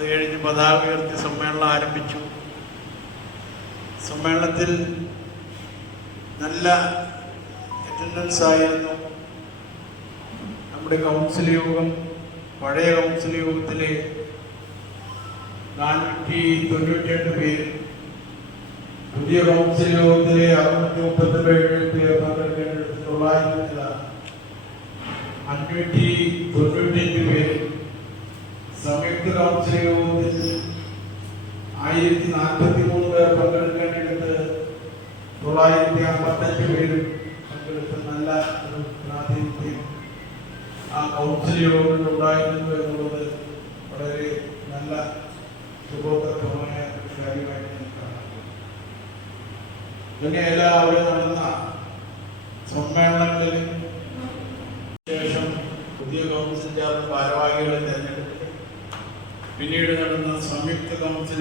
അത് കഴിഞ്ഞ് പതാക ഉയർത്തി സമ്മേളനം ആരംഭിച്ചു. സമ്മേളനത്തിൽ നല്ല അറ്റൻഡൻസ് ആയിരുന്നു. നമ്മുടെ കൗൺസിൽ യോഗം പഴയ കൗൺസിൽ യോഗത്തിലെ നാനൂറ്റി തൊണ്ണൂറ്റിയെട്ട് പേര് പുതിയ കൗൺസിൽ യോഗത്തിലെ അറുന്നൂറ്റി മുപ്പത്തിരണ്ട് പേർ പങ്കെടുക്കേണ്ടത് തൊള്ളായിരത്തിലാണ്. അഞ്ഞൂറ്റി തൊണ്ണൂറ്റിയഞ്ച് പേര് സംയുക്ത കൗൺസിൽ യോഗത്തിൽ ആയിരത്തി നാൽപ്പത്തി മൂന്ന് പേർ പങ്കെടുക്കേണ്ടിടത്ത് തൊള്ളായിരത്തി അമ്പത്തഞ്ച് പേരും പങ്കെടുത്ത നല്ല ഒരു പ്രാതിനിധ്യം ആ കൗൺസിൽ ഉണ്ടായിരുന്നു എന്നുള്ളത് വളരെ നല്ല ശുഭോത്തരമായ ഒരു കാര്യമായിട്ട് ഇങ്ങനെയല്ല അവിടെ നടന്ന സമ്മേളനങ്ങളിൽ ശേഷം പുതിയ കൗൺസിൽ ചേർന്ന ഭാരവാഹികളെ തെരഞ്ഞെടുത്തു പിന്നീട് നടന്ന സംയുക്ത കൗൺസിൽ